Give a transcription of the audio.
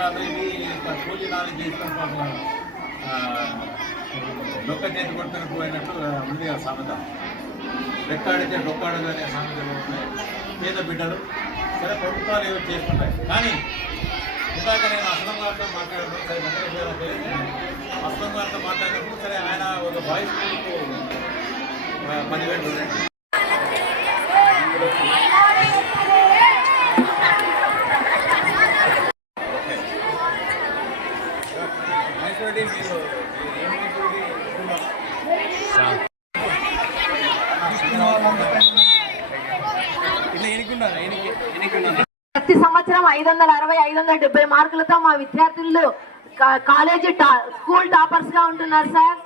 ఉంటారు. ఇది కూలీ నాలుగు చేసుకుని డొక్క చేతి కొట్టుకుని పోయినట్టు ఉంది కదా సామెత. రెక్కాడితే డొక్కాడదు అనే సామెతలు ఉన్నాయి. పేద బిడ్డలు సరే ప్రభుత్వాలు ఏవో చేసుకుంటాయి. కానీ ఇందాక నేను అస్లం గారితో మాట్లాడినప్పుడు సరే అస్లం గారితో మాట్లాడినప్పుడు సరే ఆయన ఒక బాయ్స్ స్కూల్కు 10,000 చూడండి. ప్రతి సంవత్సరం 560, 570 మార్కులతో మా విద్యార్థులు కాలేజీ స్కూల్ టాపర్స్ గా ఉంటున్నారు సార్.